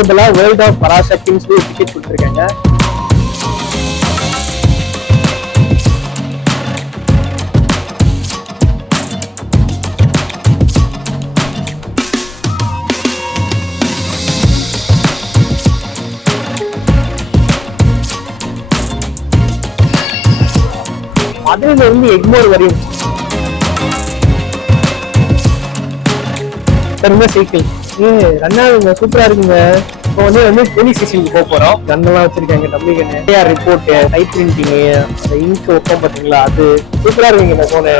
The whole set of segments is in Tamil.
மெமரபிளா வேர்ல்ட் ஆஃப் பராசக்தின்னு சொல்லி டிக்கெட் கொடுத்துருக்காங்க. மதுரையில இருந்து எக்மோர் வரையும் சைக்கிள் ரெண்டாவது சூப்பரா இருக்குங்க. இப்போ வந்து போலீஸ் ஸ்டேஷனுக்கு போறோம். கண்ணெல்லாம் வச்சிருக்காங்க, நம்பிக்கை ரிப்போர்ட், டைப் பிரிண்டிங், அந்த இங்க் ஒப்பம் பாத்தீங்களா, அது சூப்பரா இருக்குங்க இந்த போனு.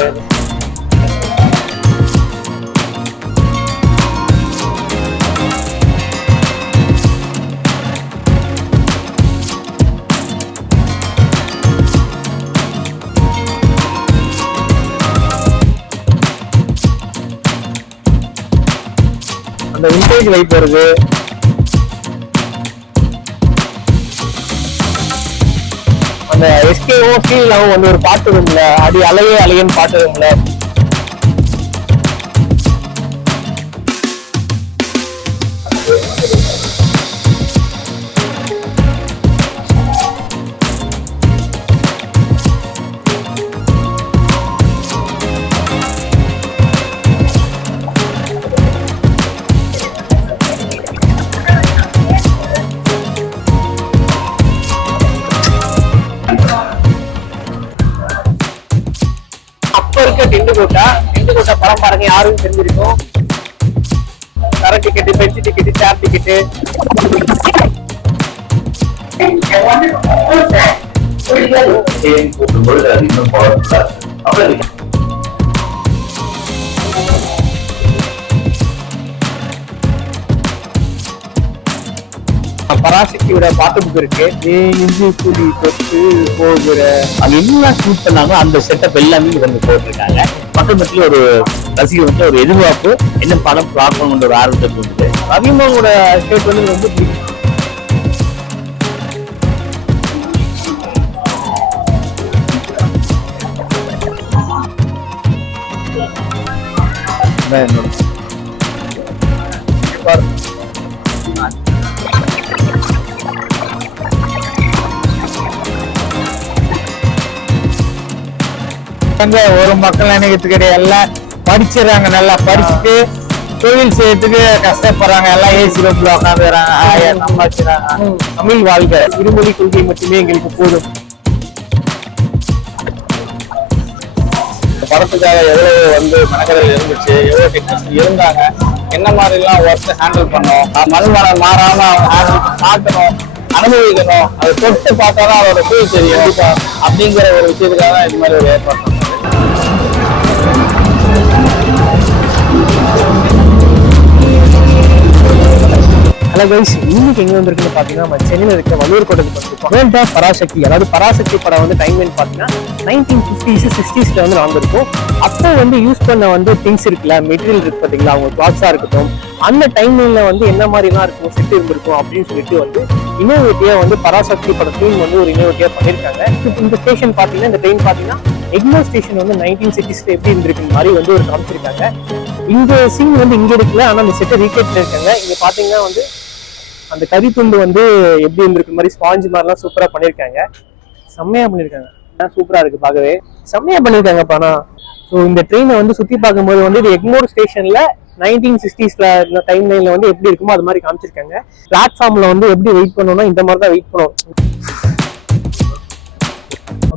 அந்த விண்டேஜ் லைட் வருது. அந்த எஸ்கேஓ ஃபீல் வந்து ஒரு பாட்டு வரும்ல, அடி அலையே அலையன்னு பாட்டு வரும்ல. டெண்டுகோட்டா படம் பாருங்க, யாரும் தெரிஞ்சிருக்கும். தர டிக்கெட்டு, பெஞ்ச் டிக்கெட்டு, சேர் டிக்கெட்டு. பராசக்தியோட பாட்டு புக் இருக்கு. போகிற அது என்ன ஷூட் பண்ணாங்க, அந்த செட்டப் எல்லாமே வந்து போட்டிருக்காங்க. மக்கள் மத்தியில ஒரு ரசிகர் வந்து ஒரு எதிர்பார்ப்பு, என்ன படம் பார்க்கணும்ன்ற ஒரு ஆர்வத்தை கொடுத்துட்டு ரவிமாவோட ஸ்டேட் வந்து ரொம்ப பிடிக்கும். ஒரு மக்கள் நினைக்கிறதுக்கு எல்லாம் படிச்சிடறாங்க, நல்லா படிச்சுட்டு தொழில் செய்யறதுக்கு கஷ்டப்படுறாங்க, எல்லாம் ஏசி ரூம்ல உட்காந்துறாங்க, சம்பாதிச்சுறாங்க. தமிழ் வாழ்க்கை இருமொழி கொள்கை மட்டுமே எங்களுக்கு போதும். படத்துக்காக எவ்வளவு வந்து மெனக்கடல் இருந்துச்சு, எவ்வளவு டெக்னீஷியன் இருந்தாங்க, என்ன மாதிரி எல்லாம் ஒர்க் ஹேண்டில் பண்ணோம், மண்மனம் மாறாம பார்க்கணும், அனுபவிக்கணும், அதை தொட்டு பார்த்தாதான் அதோட ஃபீல் தெரியும் அப்படிங்கிற ஒரு விஷயத்துக்காக தான் இது மாதிரி ஒரு ஏற்பாடு. ஹலோ கைஸ், இன்னைக்கு எங்க வந்திருக்குன்னு பாத்தீங்கன்னா நம்ம சென்னையில இருக்க வள்ளுவர் கோட்டத்துக்கு வந்திருக்கோம். வேர்ல்ட் ஆஃப் பராசக்தி, அதாவது பராசக்தி படம் வந்து டைம் லைன் பாத்தீங்கன்னா 1950s 60s வந்து நடந்திருக்கும். அப்போ வந்து யூஸ் பண்ண வந்து திங்ஸ் இருக்குல்ல, மெட்டீரியல் இருக்கு பாத்தீங்களா, அவங்க கிளாத்ஸா இருக்கட்டும், அந்த டைம் லைன்ல வந்து என்ன மாதிரிலாம் இருக்கும், செட் இருந்திருக்கும் அப்படின்னு சொல்லிட்டு வந்து இன்னோவேட்டிவா வந்து பராசக்தி பட டீம் வந்து ஒரு இன்னோவேட்டிவா பண்ணியிருக்காங்க. இந்த ஸ்டேஷன் பாத்தீங்கன்னா, இந்த ட்ரெயின் பாத்தீங்கன்னா எக்மோர் ஸ்டேஷன் வந்து 1960s எப்படி இருந்திருக்கு மாதிரி வந்து ஒரு காமிச்சிருக்காங்க. இந்த சீன் வந்து இங்க இருக்குல்ல, ஆனா அந்த செட்டை ரீக்ரியேட் பண்ணிருக்காங்க. இங்க பாத்தீங்கன்னா வந்து அந்த கறித்துண்டு வந்து எப்படி இருந்திருக்கு மாதிரி ஸ்பாஞ்ச் மாதிரிலாம் சூப்பரா பண்ணியிருக்காங்க. செம்மையா பண்ணியிருக்காங்க, சூப்பரா இருக்கு, பார்க்கவே செம்மையா பண்ணியிருக்காங்க. ஆனா ஸோ இந்த ட்ரெயினை வந்து சுத்தி பார்க்கும்போது வந்து இது எக்மோர் ஸ்டேஷன்ல 1960s டைம் லைன்ல வந்து எப்படி இருக்குமோ அது மாதிரி காமிச்சிருக்காங்க. பிளாட்ஃபார்ம்ல வந்து எப்படி வெயிட் பண்ணணும்னா இந்த மாதிரி தான் வெயிட் பண்ணுவோம்.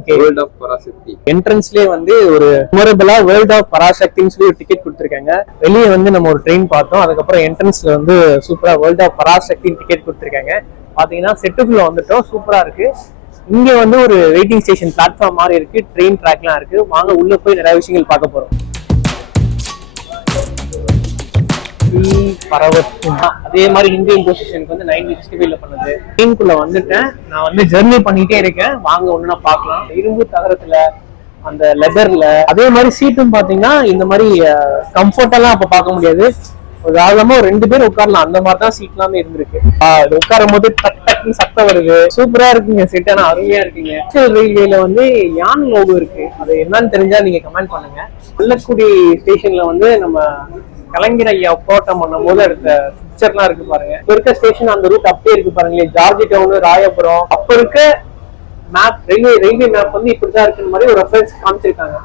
வேர்ல்ட் ஆஃப் பராசக்தி என்ட்ரன்ஸ்லயே வந்து ஒரு மெமரபிளா வேர்ல்ட் ஆஃப் பராசக்தின்னு சொல்லி ஒரு டிக்கெட் கொடுத்துருக்காங்க. வெளியே வந்து நம்ம ஒரு ட்ரெயின் பார்த்தோம், அதுக்கப்புறம் என்ட்ரன்ஸ்ல வந்து சூப்பரா வேர்ல்ட் ஆஃப் பராசக்தின்னு டிக்கெட் கொடுத்துருக்காங்க. பாத்தீங்கன்னா செட்டுக்குள்ள வந்துட்டோம், சூப்பரா இருக்கு. இங்க வந்து ஒரு வெயிட்டிங் ஸ்டேஷன் பிளாட்ஃபார்ம் மாதிரி இருக்கு, ட்ரெயின் ட்ராக்லாம் இருக்கு. வாங்க உள்ள போய் நிறைய விஷயங்கள் பார்க்க போறோம். அதே மாதிரி இந்தியன் பொசிஷனுக்கு வந்து 1965 பண்ணது. ட்ரெயின்குள்ள வந்துட்டேன், நான் வந்து ஜெர்னி பண்ணிட்டே இருக்கேன். வாங்க ஒண்ணுனா பார்க்கலாம். இரும்பு தகரத்துல, அந்த லெதர்ல, அதே மாதிரி சீட்டும் பாத்தீங்கன்னா இந்த மாதிரி கம்ஃபர்டெல்லாம் அப்ப பார்க்க முடியாது. தாராளமா ஒரு 2 பேர் உட்காரலாம், அந்த மாதிரி தான் சீட் எல்லாமே இருந்திருக்கு. உட்காரும் போது டக் டக்குன்னு சத்தம் வருது, சூப்பரா இருக்குங்க செட். ஆனா அருமையா இருக்குங்க. ரயில்வேல வந்து யான் லோகோ இருக்கு, அது என்னன்னு தெரிஞ்சா நீங்க கமெண்ட் பண்ணுங்க. வெள்ளக்குடி ஸ்டேஷன்ல வந்து நம்ம கலைஞர் ஐயா போராட்டம் பண்ணும் போது எடுத்த பிக்சர்லாம் இருக்கு பாருங்க. இப்ப இருக்க ஸ்டேஷன் அந்த ரூட் அப்படியே இருக்கு பாருங்களேன். ஜார்ஜி டவுன், ராயபுரம், அப்ப இருக்க மேப், ரயில்வே மேப் வந்து இப்படிதான் இருக்குன்ற மாதிரி ஒரு ரெஃபரன்ஸ் காமிச்சிருக்காங்க.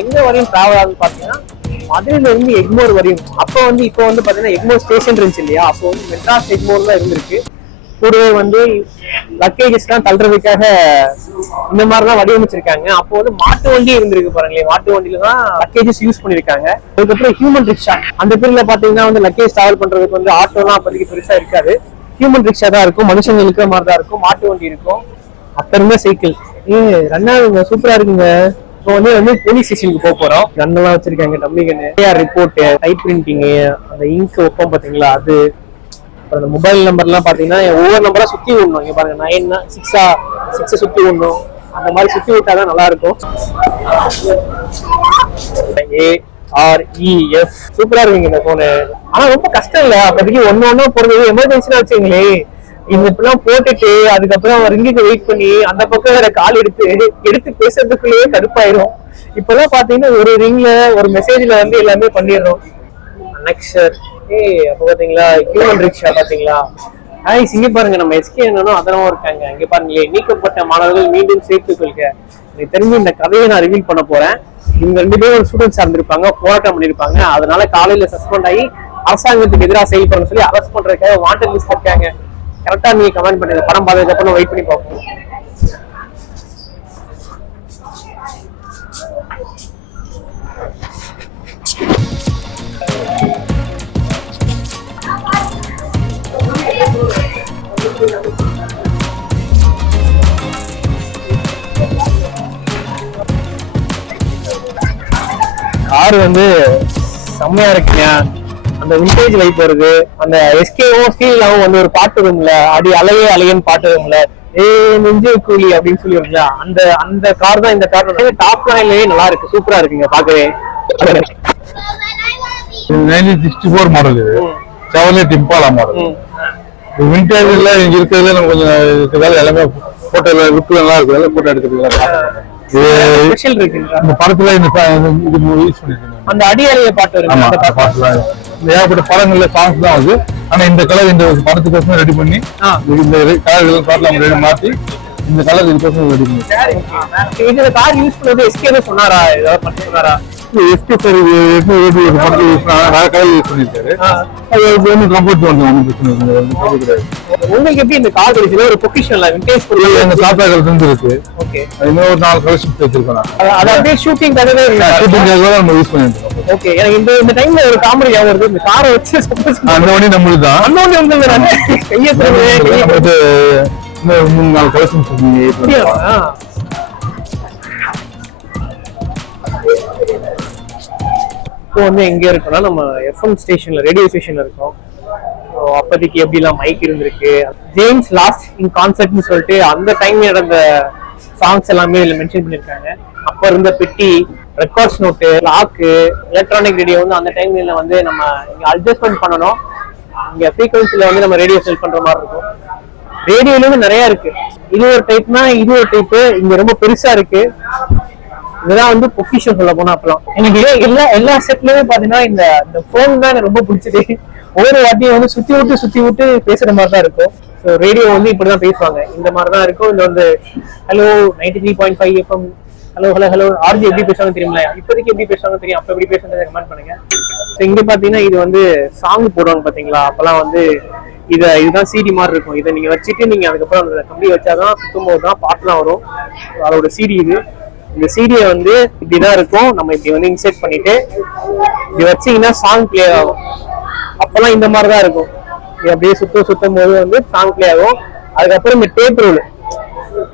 எங்க வரையும் டிராவல் ஆகுது பாத்தீங்கன்னா மதுரையில இருந்து எக்மோர் வரையும். அப்போ வந்து பாத்தீங்கன்னா எக்மோர் ஸ்டேஷன் இருந்துச்சு இல்லையா, அப்போ வந்து மெட்ராஸ் எக்மோர் தான் இருந்திருக்கு. கூடவே வந்து லக்கேஜஸ் எல்லாம் தள்ளுறதுக்காக இந்த மாதிரிதான் வடிவமைச்சிருக்காங்க. அப்போ வந்து மாட்டு வண்டி இருந்திருக்கு பாருங்களேன். மாட்டு வண்டியில தான் லக்கேஜஸ் யூஸ் பண்ணிருக்காங்க. அதுக்கப்புறம் ஹியூமன் ரிக்ஷா, அந்த பேர்ல பாத்தீங்கன்னா வந்து லக்கேஜ் டிராவல் பண்றதுக்கு வந்து ஆட்டோலாம் அப்போதைக்கு பெருசா இருக்காது. ஹியூமன் ரிக்ஷா தான் இருக்கும், மனுஷங்க இருக்கிற மாதிரி தான் இருக்கும், மாட்டு வண்டி இருக்கும். அப்ப இருந்த சைக்கிள் ரன்னாங்க சூப்பரா இருக்குங்க. இப்போ வந்து போலீஸ் ஸ்டேஷனுக்கு போக போறோம். கண்ணெல்லாம் வச்சிருக்காங்க, டம்மி கண்ணு, ரிப்போர்ட், டைப் பிரிண்டிங், அந்த இங்க் வைப்போம் பாத்தீங்களா அது. அந்த மொபைல் நம்பர்லாம் பாத்தீங்கன்னா ஒவ்வொரு நம்பரா சுத்தி விடணும். இங்க பாருங்க 9 6 சுத்தி விடணும். அந்த மாதிரி சுத்தி விட்டாதான் நல்லா இருக்கும். AREF சூப்பரா இருக்குங்க இந்த போனு. ஆனா ரொம்ப கஷ்டம் இல்ல, அப்போதைக்கு ஒண்ணு போறது எமர்ஜென்சினா வச்சுங்களே. இப்பெல்லாம் போட்டுட்டு அதுக்கப்புறம் ரிங்குக்கு வெயிட் பண்ணி அந்த பக்கம் வேற கால் எடுத்து பேசுறதுக்குள்ளேயே கடுப்பாயிரும். இப்பெல்லாம் பாத்தீங்கன்னா ஒரு ரிங்ல ஒரு மெசேஜ்ல வந்து எல்லாமே பண்ணிடுறோம். நெக்ஸ்ட் அப்ப பாத்தீங்களா ஹியூமன் ரிக்ஷா பாத்தீங்களா. இங்க பாருங்க நம்ம எஸ்கே என்னன்னா அதெல்லாம் இருக்காங்க. இங்க பாருங்களே, நீக்கப்பட்ட மாணவர்கள் மீண்டும் சேர்த்துக் கொள்க. எனக்கு தெரிஞ்சு இந்த கதையை நான் ரிவீல் பண்ண போறேன். இவங்க 2 பேரும் ஒரு ஸ்டூடெண்ட்ஸ் இருந்திருப்பாங்க, போராட்டம் பண்ணிருப்பாங்க. அதனால காலையில சஸ்பெண்ட் ஆகி அரசாங்கத்துக்கு எதிராக செயல்படணும்னு சொல்லி அரெஸ்ட் பண்றதுக்காக வாண்டட் லிஸ்ட் இருக்காங்க. கரெக்டா நீங்க கமெண்ட் பண்ணுங்க. படம் பார்த்ததுக்கு அப்புறம் வெயிட் பண்ணி பார்ப்போம். கார் வந்து செம்மையா இருக்குங்க. அந்த விண்டேஜ் வைப் வருது. அந்த எஸ்கேவும் ஸ்டீலாவும் வந்து ஒரு பாட்டு ரூம்ல அடி அலையே அலையன்னு பாட்டு ரூம்ல நெஞ்சு கூலி அப்படின்னு சொல்லி வருங்களா, அந்த கார் தான் இந்த கார். டாப் லைன்லயே நல்லா இருக்கு, சூப்பரா இருக்குங்க பாக்கவே. 1964 மாடல், செவர்லெட் இம்பாலா மாடல். விண்டேஜ்ல இங்க இருக்கிறதுல நம்ம கொஞ்சம் இருக்கிறதால எல்லாமே போட்டோல லுக் நல்லா இருக்கு, போட்டோ எடுக்கிறதுல ஸ்பெஷல் இருக்கு. இந்த படத்துல இது யூஸ் பண்ணிருக்காங்க. அந்த அடியாலைய பாட்டு இருக்கு. அந்த பாட்டுல ஏகப்பட்ட படங்கள்ல சாங்ஸ் தான் அது. ஆனா இந்த கலர் இந்த படத்துக்கு ரெடி பண்ணி இந்த கலர் பாட்டுல ரெடி மாத்தி இந்த கலர் இதுக்கோசம் ரெடி பண்ணி இதுல கார் யூஸ் பண்ணது எஸ்கே சொன்னாரா, ஏதாவது பண்ணி சொன்னாரா? எஸ்கே சார் படத்துல யூஸ் பண்ணா வேற கலர் யூஸ் பண்ணிருக்காரு. அது வந்து கம்ஃபர்ட் வந்து ஒன்றும் பிரச்சனை கிடையாது. உங்களுக்கு எப்படி இந்த கார் கிடைச்சது? ஒரு பொசிஷன்ல விண்டேஜ் பொருள் எங்க சாப்பிட்டாக்கள் இருக்கு. ஓகே, இன்னும் ஒரு 4 கலெக்ஷன்ஸ் வச்சிருக்கோம். அது அப்படியே ஷூட்டிங்காகவே நம்ம யூஸ் பண்ணிருக்கோம். ஓகே, எனக்கு இந்த டைம்ல ஒரு காமெடி ஞாபகம் வருது. இந்த காரை வச்சு அந்த வண்டி நம்மளுக்கு தான். அந்த வண்டி வந்து கையை வந்து இன்னும் 3-4 கலெக்ஷன்ஸ் இருக்கு. இப்போ வந்து எங்க இருக்குன்னா நம்ம எஃப்எம் ஸ்டேஷன்ல, ரேடியோ ஸ்டேஷன்ல இருக்கோம். அப்போதைக்கு எப்படிலாம் மைக் இருந்திருக்கு, ஜேம்ஸ் லாஸ்ட் இன் கான்சர்ட்னு சொல்லிட்டு அந்த டைம் நடந்த சாங்ஸ் எல்லாமே இதுல மென்ஷன் பண்ணிருக்காங்க. அப்ப இருந்த பெட்டி, records note, lock, electronic radio வந்து அந்த டைம்ல வந்து நம்ம இங்க அட்ஜஸ்ட்மெண்ட் பண்ணணும். இங்க ஃப்ரீக்வன்சில வந்து நம்ம ரேடியோ செல் பண்ற மாதிரி இருக்கும். ரேடியோல இருந்து நிறைய இருக்கு. இது ஒரு டைப்னா இது ஒரு டைப்பு. இங்க ரொம்ப பெருசா இருக்கு. இதெல்லாம் வந்து பொக்கிஷன் சொல்ல போனா அப்பலாம் எனக்கு எல்லா செட்லயுமே பாத்தீங்கன்னா இந்த போன் தான் எனக்கு ரொம்ப பிடிச்சது. ஒவ்வொரு வாட்டியும் வந்து சுத்தி விட்டு பேசுற மாதிரி தான் இருக்கும். ஸோ ரேடியோ வந்து இப்படிதான் பேசுவாங்க, இந்த மாதிரி தான் இருக்கும். இது வந்து ஹலோ 93.5 FM, ஹலோ ஆர்ஜி எப்படி பேசுவாங்க தெரியுமா? இப்போதைக்கு எப்படி பேசுவாங்க தெரியும், அப்ப எப்படி பேசுறது கமெண்ட் பண்ணுங்க. ஸோ இங்க பாத்தீங்கன்னா இது வந்து சாங் போடுவாங்க பாத்தீங்களா. அப்பெல்லாம் வந்து இதுதான் சிடி மாதிரி இருக்கும். இதை நீங்க வச்சுட்டு நீங்க அதுக்கப்புறம் அந்த கம்பி வச்சாதான் சுத்தும் போது தான் பாட்டுலாம் வரும். அதோட சிடி இது. இந்த சிடியை வந்து இப்படிதான் இருக்கும். நம்ம இப்படி வந்து இன்செர்ட் பண்ணிட்டு இப்படி வச்சீங்கன்னா சாங் பிளே ஆகும். அப்பெல்லாம் இந்த மாதிரிதான் இருக்கும். இது அப்படியே சுத்தும் போது வந்து சாங் பிளே ஆகும். அதுக்கப்புறம் இந்த டேப் ரோல்,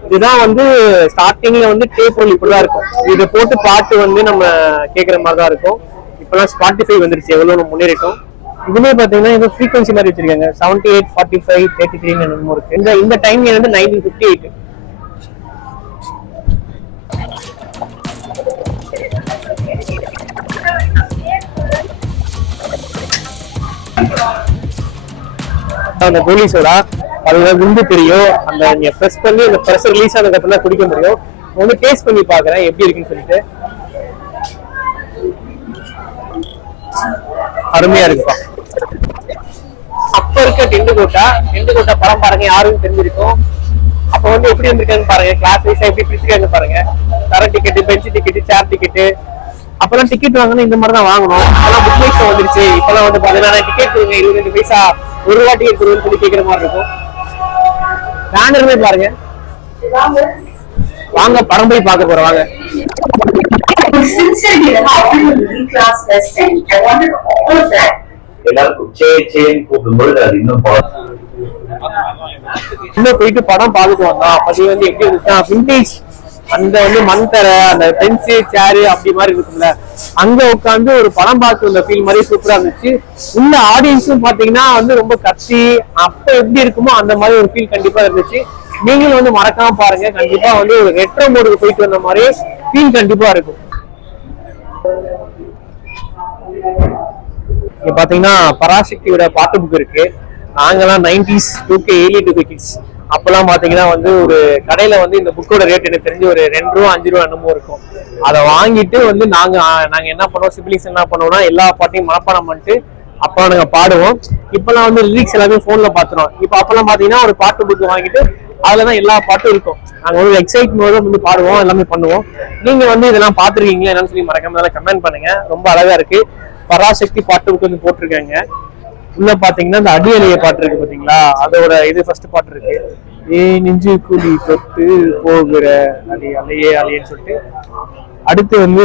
இதுதான் வந்து ஸ்டார்டிங்ல வந்து டேப் ரோல் இப்படிதான் இருக்கும். இதை போட்டு பாட்டு வந்து நம்ம கேட்கற மாதிரிதான் இருக்கும். இப்பெல்லாம் ஸ்பாட்டிஃபை வந்துருச்சு, எவ்வளவு முன்னேறிட்டோம். இதுமே பாத்தீங்கன்னா இது ஃப்ரீக்வன்சி மாதிரி வச்சிருக்காங்க. 78, 45, 33 இருக்கு. இந்த டைம் வந்து 1958. அந்த கோலி சோடா அதுல குண்டு தெரியும். அந்த நீங்க ப்ரெஸ் பண்ணி அந்த ப்ரெஸ் ரிலீஸ் ஆனதுக்கு அப்புறம் தான் குடிக்க முடியும். வந்து டேஸ்ட் பண்ணி பாக்குறேன் எப்படி இருக்குன்னு சொல்லிட்டு. அருமையா இருக்குப்பா. அப்ப இருக்க டெண்டுகோட்டா படம் பாருங்க, யாருக்கும் தெரிஞ்சிருக்கும். அப்ப வந்து எப்படி இருந்திருக்கான்னு பாருங்க, கிளாஸ் வைஸா எப்படி பிரிச்சுக்காங்க பாருங்க. தர டிக்கெட், பெஞ்ச் டிக்கெட், சேர் டிக்கெட். அப்பெல்லாம் டிக்கெட் வாங்கணும் இந்த மாதிரி தான் வாங்கணும். அப்பெல்லாம் புக் மைஸ் வந்துருச்சு. இப்பெல்லாம் வந்து பாத்தீங்கன்னா டிக்கெட் கொடுங்க 22 பைசா, ₹1 டிக்கெட் கொடுங்கன்னு சொல்லி கேட்கிற மாதிரி இருக்கும். பேனருமே பாருங்க. வாங்க படம் போய் பார்க்க போறோம் வாங்க. இன்னும் போயிட்டு படம் பார்த்துட்டு வந்தோம். அப்படி வந்து எப்படி இருந்துச்சுன்னா விண்டேஜ் அந்த வந்து மண் தர அந்த பெஞ்சு சேரு அப்படி மாதிரி இருக்கும்ல, அங்க உட்காந்து ஒரு படம் பார்த்து வந்த ஃபீல் மாதிரி சூப்பரா இருந்துச்சு. உள்ள ஆடியன்ஸும் பாத்தீங்கன்னா வந்து ரொம்ப கத்தி அப்ப எப்படி இருக்குமோ அந்த மாதிரி ஒரு ஃபீல் கண்டிப்பா இருந்துச்சு. நீங்களும் வந்து மறக்காம பாருங்க. கண்டிப்பா வந்து ஒரு ரெட்ரோ மோடுக்கு போயிட்டு வந்த மாதிரி ஃபீல் கண்டிப்பா இருக்கும். இங்க பாத்தீங்கன்னா பராசக்தியோட பாட்டு புக் இருக்கு. நாங்கெல்லாம் 90s 2K early 2K kids அப்பெல்லாம் பாத்தீங்கன்னா வந்து ஒரு கடையில வந்து இந்த புக்கோட ரேட் எனக்கு தெரிஞ்சு ஒரு ₹2 ₹5 என்னமோ இருக்கும். அதை வாங்கிட்டு வந்து நாங்க என்ன பண்ணுவோம், சிப்ளிங்ஸ் என்ன பண்ணுவோம்னா எல்லா பாட்டையும் மனப்பாடம் பண்ணிட்டு அப்ப நாங்க பாடுவோம். இப்பெல்லாம் வந்து லிரிக்ஸ் எல்லாமே போன்ல பாத்துறோம். இப்ப அப்பெல்லாம் பாத்தீங்கன்னா ஒரு பாட்டு புக் வாங்கிட்டு அதுலதான் எல்லா பாட்டும் இருக்கும். நாங்க ஒரு எக்ஸைட் போது வந்து பாடுவோம், எல்லாமே பண்ணுவோம். நீங்க வந்து இதெல்லாம் பாத்துருக்கீங்களா என்னன்னு சொல்லி மறக்காம கமெண்ட் பண்ணுங்க. ரொம்ப அழகா இருக்கு. பராசக்தி பாட்டு புக் வந்து போட்டிருக்காங்க. உள்ள பாத்தீங்கன்னா இந்த அடி அலைய பாட்டு இருக்கு பாத்தீங்களா, அதோட இது ஃபர்ஸ்ட் பாட்டு இருக்கு. நெஞ்சு குழி தொட்டு போகிற அடி அலையே அலையன்னு சொல்லிட்டு. அடுத்து வந்து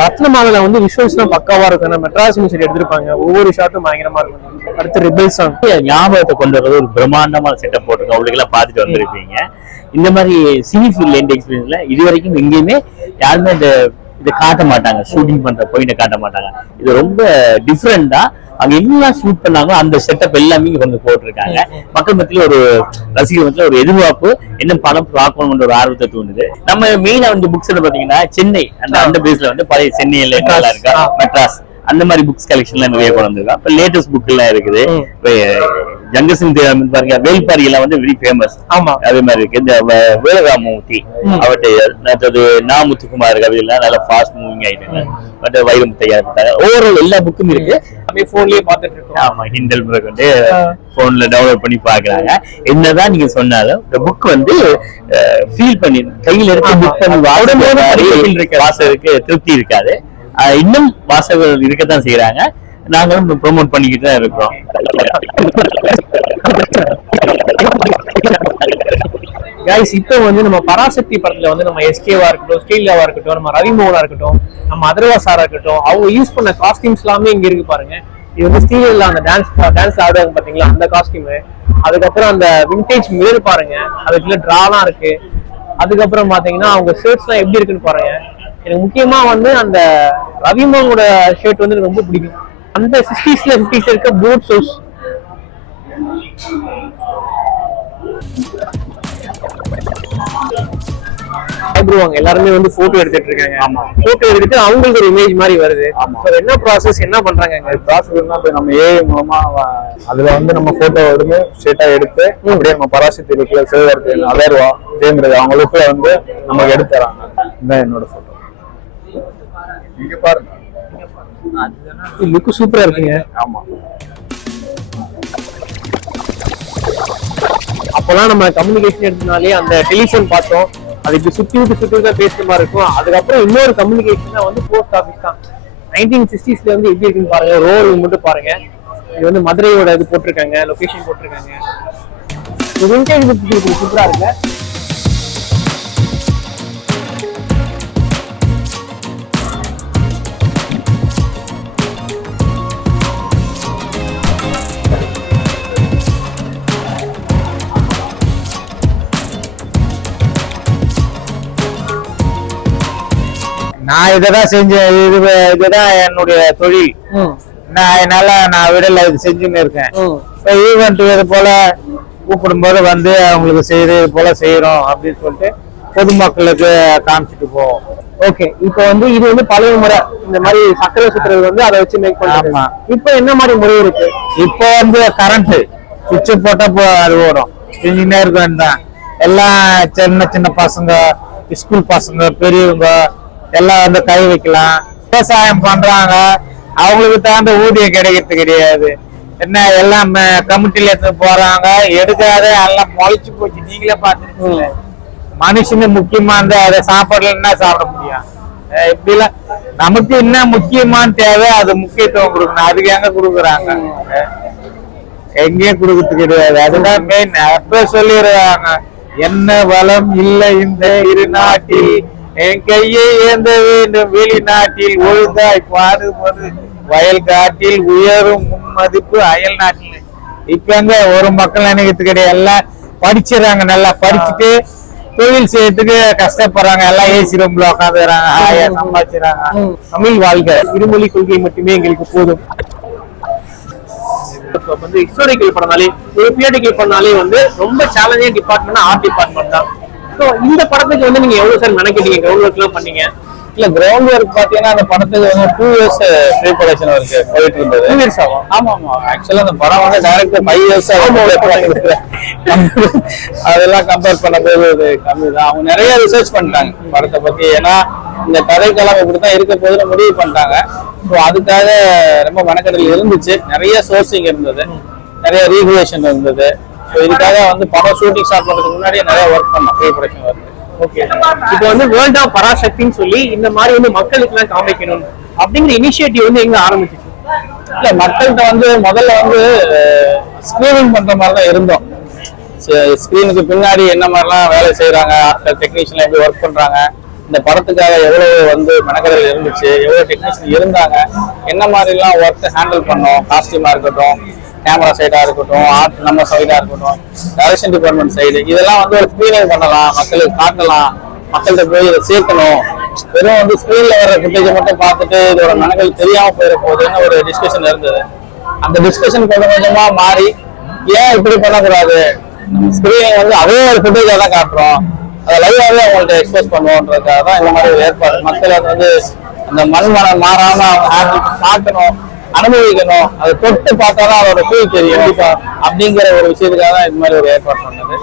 ரத்னமாலால வந்து விஷுவல்ஸ் தான் பக்காவா இருக்கும். மெட்ராஸ் மியூசிக் எடுத்திருப்பாங்க, ஒவ்வொரு ஷாட்டும் பயங்கரமா இருக்கும். அடுத்து ரிபல் சாங் ஞாபகத்தை கொண்டு வரது ஒரு பிரம்மாண்டமான செட்டப் போட்டிருக்கோம். உங்களுக்கு எல்லாம் பாத்துட்டு வந்திருப்பீங்க. இந்த மாதிரி சினி ஃபீல்ட் எக்ஸ்பீரியன்ஸ்ல இது வரைக்கும் எங்கேயுமே யாருமே இதை காட்ட மாட்டாங்க. ஷூட்டிங் பண்ற பாயிண்ட காட்ட மாட்டாங்க. இது ரொம்ப டிஃப்ரெண்டா அங்க எல்லாம் ஷூட் பண்ணாங்க. அந்த செட்டப் எல்லாமே இங்க வந்து போட்டிருக்காங்க. மக்கள் மத்தியில ஒரு ரசிகர் மத்தியில ஒரு எதிர்பார்ப்பு, என்ன படம் பார்க்கணும்ன்ற ஒரு ஆர்வத்தை தூண்டுது. நம்ம மெயினா வந்து புக்ஸ் பாத்தீங்கன்னா சென்னை அந்த பேஸ்ல வந்து பழைய சென்னையில நல்லா இருக்கா, மெட்ராஸ் அந்த மாதிரி புக்ஸ் கலெக்ஷன்லாம் நிறைய கொண்டு வந்திருக்கோம். இப்ப லேட்டஸ்ட் புக் எல்லாம் இருக்குது. ஜங்கசிங் பாருங்க, வேல்பாரி எல்லாம் வந்து வெரி ஃபேமஸ். ஆமா, அதே மாதிரி இருக்கு. இந்த வேலராமூர்த்தி அவர்கிட்ட நாமுத்துக்குமார் கவிதைலாம் நல்லா ஃபாஸ்ட் மூவிங் ஆயிட்டாங்க. பட் வைரமுத்தையா இருக்காங்க. ஓவரால் எல்லா புக்கும் இருக்கு. அப்படியே போன்லயே பாத்துட்டு இருக்கோம். ஆமா, ஹிண்டல் வந்து போன்ல டவுன்லோட் பண்ணி பாக்குறாங்க. என்னதான் நீங்க சொன்னாலும் இந்த புக் வந்து ஃபீல் பண்ணி கையில இருக்க புக் பண்ணி வாசகருக்கு திருப்தி இருக்காது. இன்னும் வாசகர்கள் இருக்கத்தான் செய்யறாங்க. நாங்களும் ப்ரோமோட் பண்ணிக்கிட்டு தான் இருக்கிறோம். கைஸ், இப்போ வந்து நம்ம பராசக்தி படத்துல வந்து நம்ம எஸ்கேவா இருக்கட்டும், ஸ்டீலாவா இருக்கட்டும், நம்ம ரவிமோகனா இருக்கட்டும், நம்ம அதர்வா சாரா இருக்கட்டும், அவங்க யூஸ் பண்ண காஸ்டியூம்ஸ் எல்லாமே இங்க இருக்கு பாருங்க. இது வந்து ஸ்டீல்ல அந்த டான்ஸ் ஆடுவாங்க பாத்தீங்களா, அந்த காஸ்டியூம். அதுக்கப்புறம் அந்த விண்டேஜ் மிரர் பாருங்க, அதுக்குள்ள டிராலாம் இருக்கு. அதுக்கப்புறம் பாத்தீங்கன்னா அவங்க ஷர்ட்ஸ் எல்லாம் எப்படி இருக்குன்னு பாருங்க. எனக்கு முக்கியமா வந்து அந்த ரவிமோகனோட ஷர்ட் வந்து எனக்கு ரொம்ப பிடிக்கும். அந்த 60s 50s இருக்க பூட் ஷூஸ். எல்லாருமே வந்து போட்டோ எடுத்துட்டு இருக்காங்க. ஆமா, போட்டோ எடுத்துட்டு அவங்களுக்கு ஒரு இமேஜ் மாதிரி வருது. என்ன ப்ராசஸ், என்ன பண்றாங்க ப்ராசஸ்? நம்ம ஏஐ மூலமா அதுல வந்து நம்ம போட்டோ எடுத்து ஸ்ட்ரெயிட்டா எடுத்து அப்படியே நம்ம பராசக்தி இருக்குல்ல, சிவகார்த்திகேயன், அதர்வா, ஜெயமிரதா அவங்களுக்குள்ள வந்து நமக்கு எடுத்து தராங்க. இதுதான் என்னோட போட்டோ. இங்க பாருங்க, லுக் சூப்பரா இருக்குங்க. ஆமா, அப்பெல்லாம் நம்ம கம்யூனிகேஷன் எடுத்தனாலே அந்த டெலிஃபோன் பார்த்தோம், அது இப்படி சுத்தி விட்டு தான் பேசுற மாதிரி இருக்கும். அதுக்கப்புறம் இன்னொரு கம்யூனிகேஷன் வந்து போஸ்ட் ஆஃபீஸ் தான். 1960s வந்து எப்படி இருக்குன்னு பாருங்க. ரோடு மட்டும் பாருங்க. இது வந்து மதுரையோட இது போட்டிருக்காங்க, லொகேஷன் போட்டிருக்காங்க. விண்டேஜ் புக் சூப்பரா இருக்கு. நான் இதான் செஞ்சேன். இதுதான் என்னுடைய தொழில். நான் விடல, இது செஞ்சுன்னு இருக்கேன். இப்ப ஈவெண்ட் இது போல கூப்பிடும் போது வந்து அவங்களுக்கு செய்யறது இது போல செய்யறோம் அப்படின்னு சொல்லிட்டு பொதுமக்களுக்கு காமிச்சிட்டு போவோம். ஓகே, இப்போ வந்து இது வந்து பழைய முறை, இந்த மாதிரி சக்கரை சுத்துறது வந்து அதை வச்சு மேக் பண்ணுறாங்க. ஆமா. இப்போ என்ன மாதிரி முறை இருக்கு? இப்போ வந்து கரண்ட் சுவிட்ச் போட்டா அது ஓடும். இன்ஜினியருக்கு வேண்டாம். எல்லாம் சின்ன சின்ன பசங்க, ஸ்கூல் பசங்க, பெரியவங்க எல்லாம் வந்து கை வைக்கலாம். விவசாயம் பண்றாங்க, அவங்களுக்கு தகுந்த ஊதியம் கிடைக்கிறது கிடையாது. என்ன எல்லாம் கமிட்டில எடுத்து போறாங்க, எடுக்காத எல்லாம் முளைச்சு போச்சு. நீங்களே பாத்துருக்கீங்க. மனுஷனு முக்கியமானது, அதை சாப்பாடுல என்ன சாப்பிட முடியும்? இப்படிலாம் நமக்கு என்ன முக்கியமான தேவை, அது முக்கியத்துவம் கொடுக்கணும். அதுக்கு எங்க கொடுக்குறாங்க? எங்கேயும் கொடுக்கறது கிடையாது. அதுதான் மெயின். அப்ப சொல்லிடுறாங்க, என்ன வளம் இல்லை இந்த இரு நாட்டில், என் கையை ஏந்த வேண்டும் வெளிநாட்டில், ஒழுங்காய் பாடுபடு வயல் காட்டில், உயரும் முன்மதிப்பு அயல் நாட்டில். இப்ப எங்க ஒரு மக்கள் நினைக்கிறது கிடையாது. எல்லாம் படிச்சிடறாங்க, நல்லா படிச்சுட்டு தொழில் செய்யறதுக்கு கஷ்டப்படுறாங்க. எல்லாம் ஏசி ரூம்ல உட்காந்துறாங்க, சம்பாதிச்சுறாங்க. தமிழ் வாழ்க்கை, இருமொழி கொள்கை மட்டுமே எங்களுக்கு போதும். வந்து ஹிஸ்டாரிக்கல் பண்ணாலே, ஒரு தியேட்டிக்கல் பண்ணாலே வந்து ரொம்ப சேலஞ்சிங் டிபார்ட்மெண்ட் ஆர்ட் டிபார்ட்மெண்ட் தான். ஸோ இந்த படத்துக்கு வந்து நீங்க எவ்வளவு சார் மெனக்கிட்டீங்க, கிரவுண்ட் ஒர்க் எல்லாம் பண்ணீங்க? இல்ல கிரவுண்ட் ஒர்க் பாத்தீங்கன்னா அந்த படத்துக்கு வந்து 2 years ப்ரீ ப்ரொடக்ஷன் ஒர்க் போயிட்டு இருந்தது. 2 years ஆகும். ஆமா ஆமா. ஆக்சுவலா அந்த படம் வந்து டைரக்டர் 5 years அதெல்லாம் கம்பேர் பண்ணும்போது அது கம்மி தான். அவங்க நிறைய ரிசர்ச் பண்ணிட்டாங்க படத்தை பத்தி. ஏன்னா இந்த கதைக்களம் இப்படித்தான் இருக்க போதுன்னு முடிவு பண்ணிட்டாங்க. ஸோ அதுக்காக ரொம்ப மெனக்கடல் இருந்துச்சு. நிறைய சோர்சிங் இருந்தது, நிறைய ரீகுலேஷன் இருந்தது. ஸோ இதுக்காக வந்து படம் ஷூட்டிங் ஸ்டார்ட் பண்றதுக்கு முன்னாடியே நிறைய ஒர்க் பண்ணோம், ப்ரீ ப்ரொடக்ஷன் ஒர்க். ஓகே, இப்போ வந்து வேர்ல்ட் ஆஃப் பராசக்தின்னு சொல்லி இந்த மாதிரி வந்து மக்களுக்கு எல்லாம் காமிக்கணும் அப்படிங்கிற இனிஷியேட்டிவ் வந்து எங்க ஆரம்பிச்சிச்சு? இல்ல மக்கள்கிட்ட வந்து முதல்ல வந்து ஸ்கிரீனிங் பண்ற மாதிரி தான் இருந்தோம். ஸ்கிரீனுக்கு பின்னாடி என்ன மாதிரிலாம் வேலை செய்யறாங்க, டெக்னீஷியன் எப்படி ஒர்க் பண்றாங்க, இந்த படத்துக்காக எவ்வளவு வந்து மெனக்கடல் இருந்துச்சு, எவ்வளவு டெக்னீஷியன் இருந்தாங்க, என்ன மாதிரிலாம் ஒர்க் ஹேண்டில் பண்ணோம், காஸ்டியூமா இருக்கட்டும், கேமரா சைடா இருக்கட்டும், ஆர்ட் நம்ம சைடா இருக்கட்டும், டைரக்ஷன் டிபார்ட்மெண்ட் சைடு, இதெல்லாம் வந்து ஒரு ஸ்கிரீனிங் பண்ணலாம், மக்களுக்கு காட்டலாம், மக்கள்கிட்ட போய் இதை சேர்க்கணும். வெறும் வந்து ஸ்கிரீன்ல வர ஃபுட்டேஜை மட்டும் பார்த்துட்டு இதோட மெனக்கல் தெரியாம போயிட போகுதுன்னு ஒரு டிஸ்கஷன் இருந்தது. அந்த டிஸ்கஷன் கொஞ்சம் கொஞ்சமா மாறி, ஏன் இப்படி பண்ணக்கூடாது, ஸ்கிரீனிங் வந்து அதே ஒரு ஃபுட்டேஜா தான் காட்டுறோம், அதை லைவாவே அவங்கள்ட்ட எக்ஸ்போஸ் பண்ணுவோன்றதுக்காக தான் இந்த மாதிரி ஒரு ஏற்பாடு. மக்கள் அதை வந்து அந்த மண் மனம் மாறாம அவங்க பார்க்கணும், அனுபவிக்கணும், அதை தொட்டு பார்த்தாதான் அதோட ஃபீல் தெரியும் அப்படிங்கிற ஒரு விஷயத்துக்காக தான் இது மாதிரி ஒரு ஏற்பாடு பண்ணது.